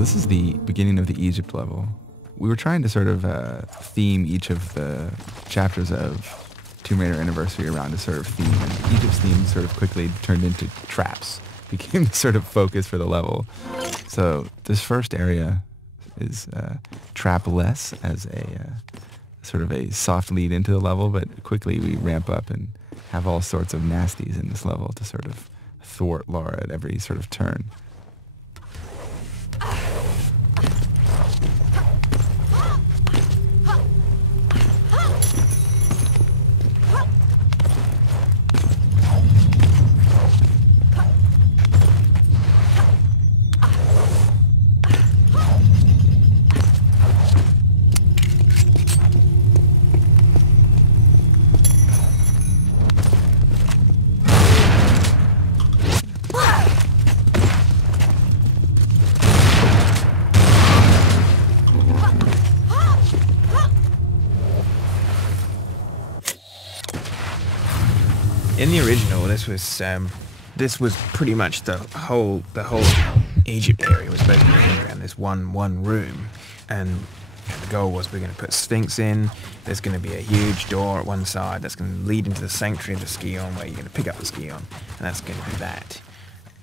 this is the beginning of the Egypt level. We were trying to sort of theme each of the chapters of Tomb Raider Anniversary around a sort of theme, and Egypt's theme sort of quickly turned into traps, became the sort of focus for the level. So this first area is trap-less as a sort of a soft lead into the level, but quickly we ramp up and have all sorts of nasties in this level to sort of thwart Laura at every sort of turn. In the original, this was pretty much the whole Egypt area was supposed to be around this one room, and the goal was we're going to put Sphinx in. There's going to be a huge door at one side that's going to lead into the sanctuary of the Skion, where you're going to pick up the Skion, and that's going to be that.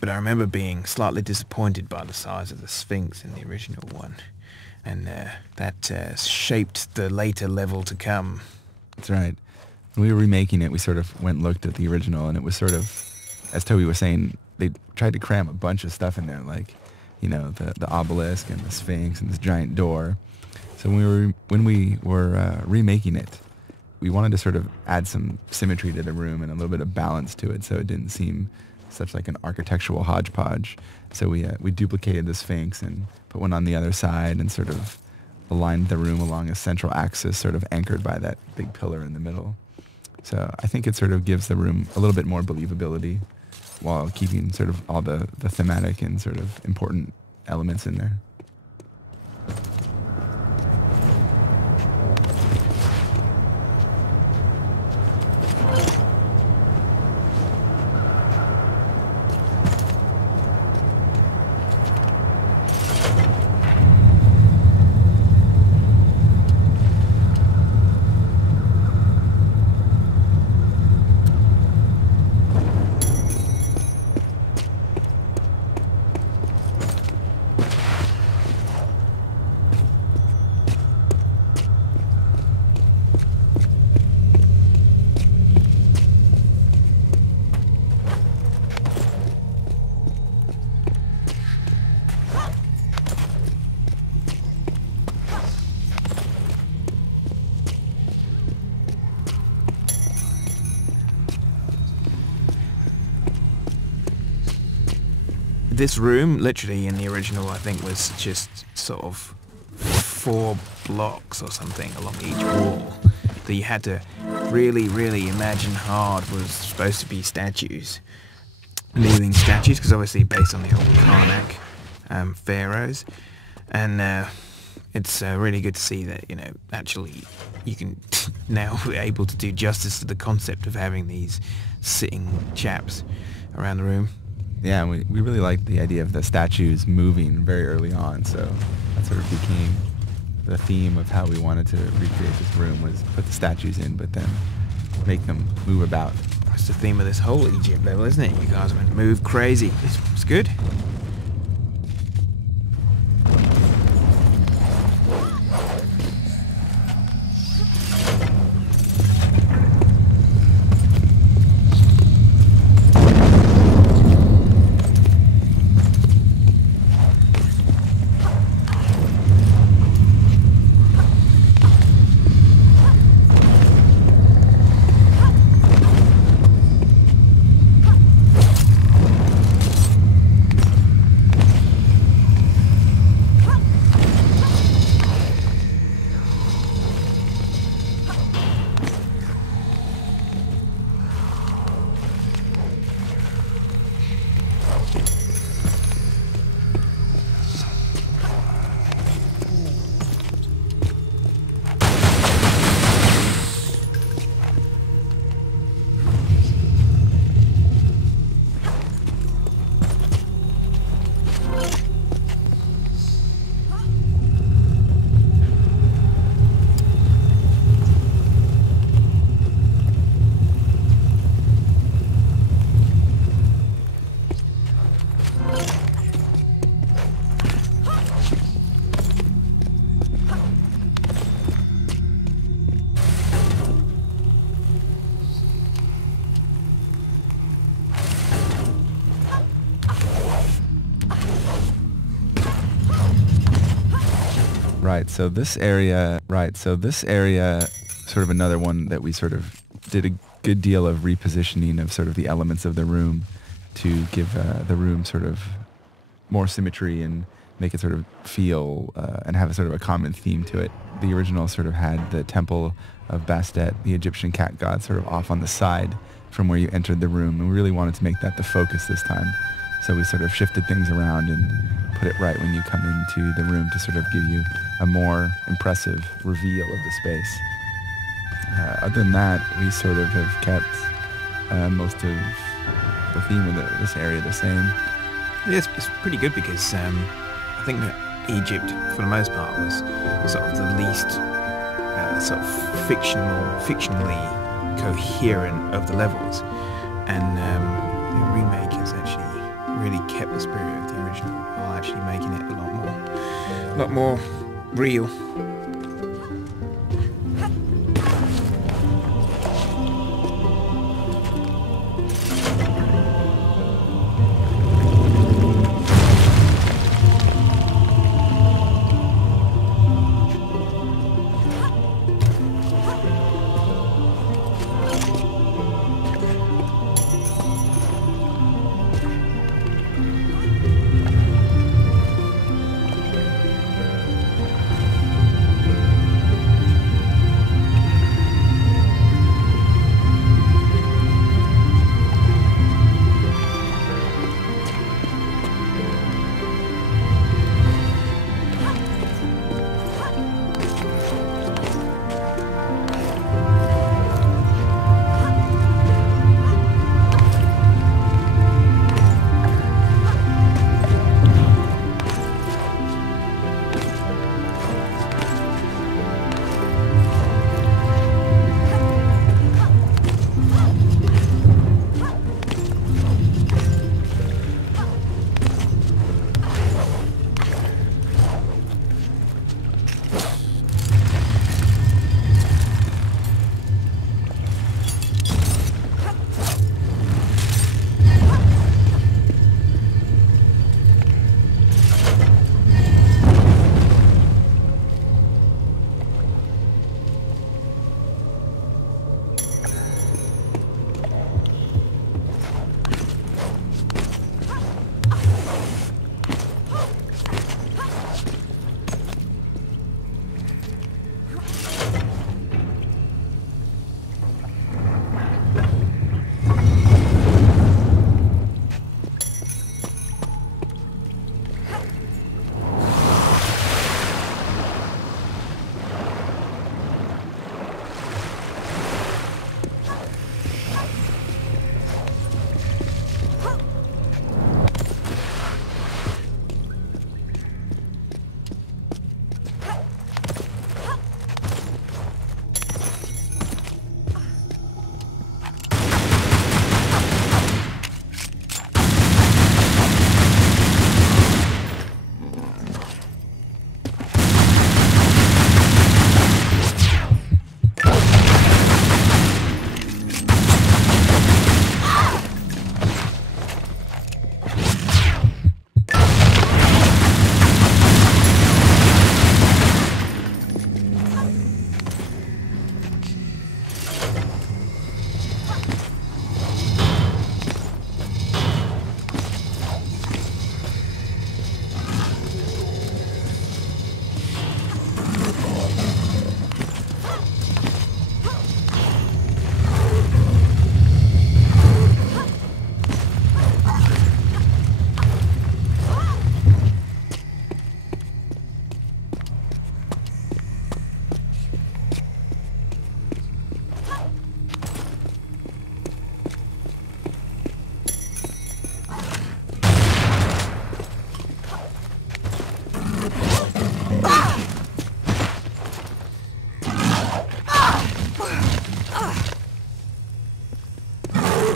But I remember being slightly disappointed by the size of the Sphinx in the original one, and that shaped the later level to come. That's right. When we were remaking it, we sort of went and looked at the original, and it was sort of, as Toby was saying, they tried to cram a bunch of stuff in there, like, you know, the obelisk and the Sphinx and this giant door. So when we were remaking it, we wanted to sort of add some symmetry to the room and a little bit of balance to it, so it didn't seem such like an architectural hodgepodge. So we duplicated the Sphinx and put one on the other side and sort of aligned the room along a central axis, sort of anchored by that big pillar in the middle. So I think it sort of gives the room a little bit more believability while keeping sort of all the thematic and sort of important elements in there. This room, literally in the original, I think was just sort of 4 blocks or something along each wall that you had to really, really imagine hard was supposed to be statues. Living statues, because obviously based on the old Karnak pharaohs. And it's really good to see that, you know, actually you can now be able to do justice to the concept of having these sitting chaps around the room. Yeah, and we really liked the idea of the statues moving very early on, so that sort of became the theme of how we wanted to recreate this room, was put the statues in, but then make them move about. That's the theme of this whole Egypt level, isn't it? You guys are going to move crazy. It's good. sort of another one that we sort of did a good deal of repositioning of sort of the elements of the room to give the room sort of more symmetry and make it sort of feel and have a sort of a common theme to it. The original sort of had the temple of Bastet, the Egyptian cat god, sort of off on the side from where you entered the room, and we really wanted to make that the focus this time. So we sort of shifted things around and put it right when you come into the room to sort of give you a more impressive reveal of the space. Other than that, we sort of have kept most of the theme of this area the same. Yeah, it's pretty good because I think that Egypt, for the most part, was sort of the least sort of fictionally coherent of the levels, and the remake has actually really kept the spirit of the original while actually making it a lot more real.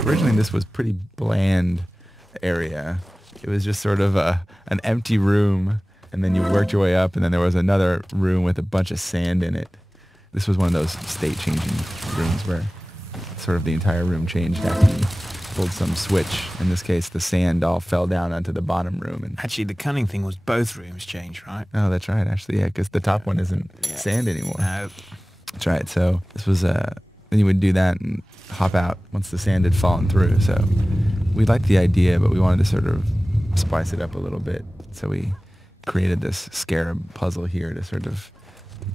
Originally, this was pretty bland area. It was just sort of an empty room, and then you worked your way up, and then there was another room with a bunch of sand in it. This was one of those state-changing rooms where sort of the entire room changed after you pulled some switch. In this case, the sand all fell down onto the bottom room. And Actually, the cunning thing was both rooms changed, right? oh, that's right, actually, yeah, because the top one isn't sand anymore. No. That's right. So this was then you would do that and hop out once the sand had fallen through. So we liked the idea, but we wanted to sort of spice it up a little bit. So we created this scarab puzzle here to sort of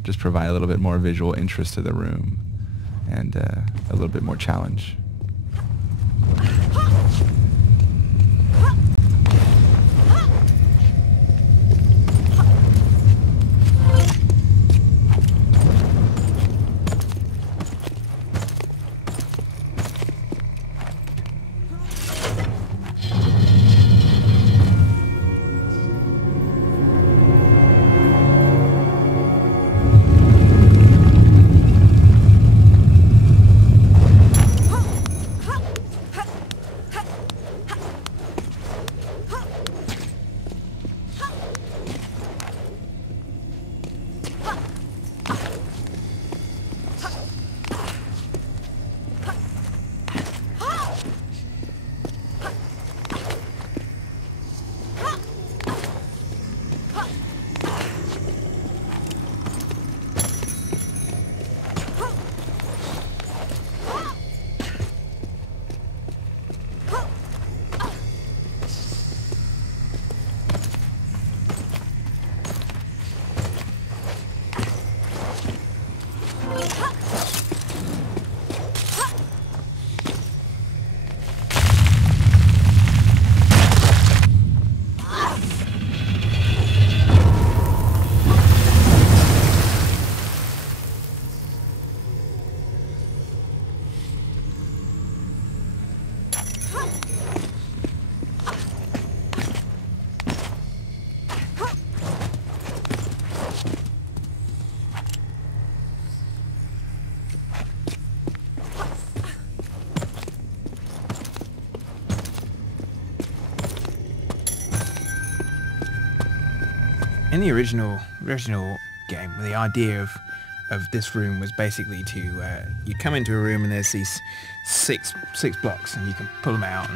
just provide a little bit more visual interest to the room and a little bit more challenge. In the original game, the idea of this room was basically to you come into a room and there's these six blocks and you can pull them out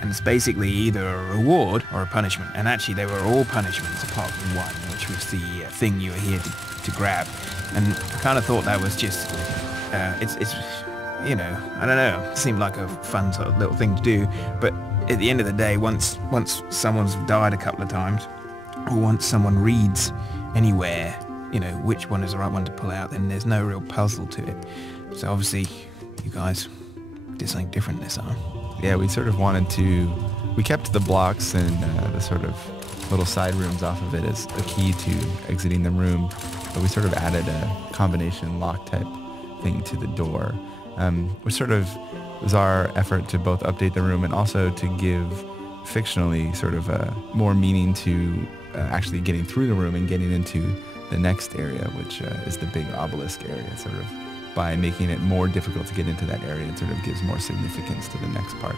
and it's basically either a reward or a punishment. And actually they were all punishments apart from one, which was the thing you were here to grab. And I kind of thought that was just it's you know, I don't know, it seemed like a fun sort of little thing to do. But at the end of the day, once someone's died a couple of times, or once someone reads anywhere, you know, which one is the right one to pull out, then there's no real puzzle to it. So obviously you guys did something different this time. Yeah, we sort of wanted to, we kept the blocks and the sort of little side rooms off of it as a key to exiting the room, but we sort of added a combination lock type thing to the door, which sort of was our effort to both update the room and also to give fictionally sort of more meaning to actually getting through the room and getting into the next area, which is the big obelisk area. Sort of by making it more difficult to get into that area, it sort of gives more significance to the next part.